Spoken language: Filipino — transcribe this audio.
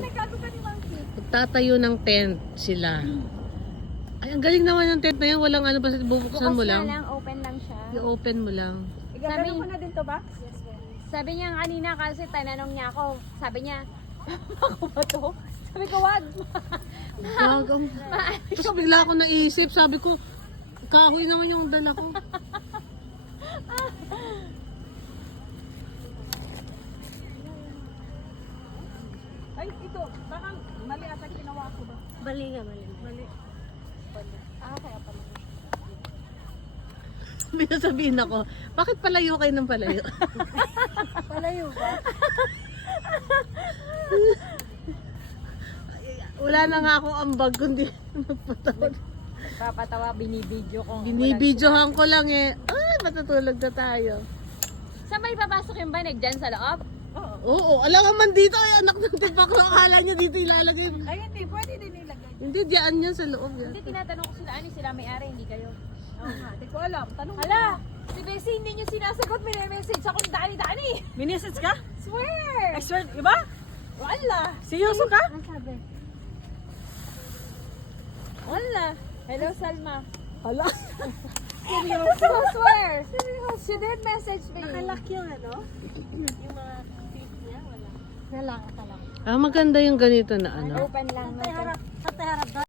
nagagawa ni Monkey? Magtatayo ng tent sila. Ay, ang galing naman ng tent na yan. Walang ano, basta bubuksan mo lang. Open lang siya. I-open mo lang. Igagano ko na din to ba? Sabi niya kanina kasi tananong niya ako. Sabi niya, ako ba to? Sabi ko, wag. Gagang. Tapos bigla ako naisip, sabi ko, kahoy naman yung dala ko. Ay, ito. Baka mali ata ginawa ko ba? Bali nga, bali. Mali. Kaya pala. May nasabihin ako, bakit palayo kayo ng palayo? Palayo ba? Wala na nga akong ambag kundi magpatawag. Papatawa, binibidyo ko. Binibidyohan ko lang eh. Ay, matutulog na tayo. Saan ba ipapasok yung banig? Dyan sa loob? Oo. Oo, alam nga man dito ay anak ng tipak ko. Akala niya dito ilalagay. Ay, hindi. Pwede din ilagay. Hindi, diyan yan sa loob yan. Hindi, tinatanong ko sila, sila may-ari, hindi kayo. Oo nga. Di ko alam. Tanong mo. Hala! Si Bessie, hindi niyo sinasagot, message ako ng dani-dani. Minisearch ka? Swear! I swear, iba? Wala! Seryoso ka? Ang sabi? Wala! Hello, Salma. Hala. Seryoso? Swear! She did message me. Nakalak yung ano? Yung mga feet niya, wala. Wala ka talaga. Ah, maganda yung ganito na ano. Open lang. Sa harap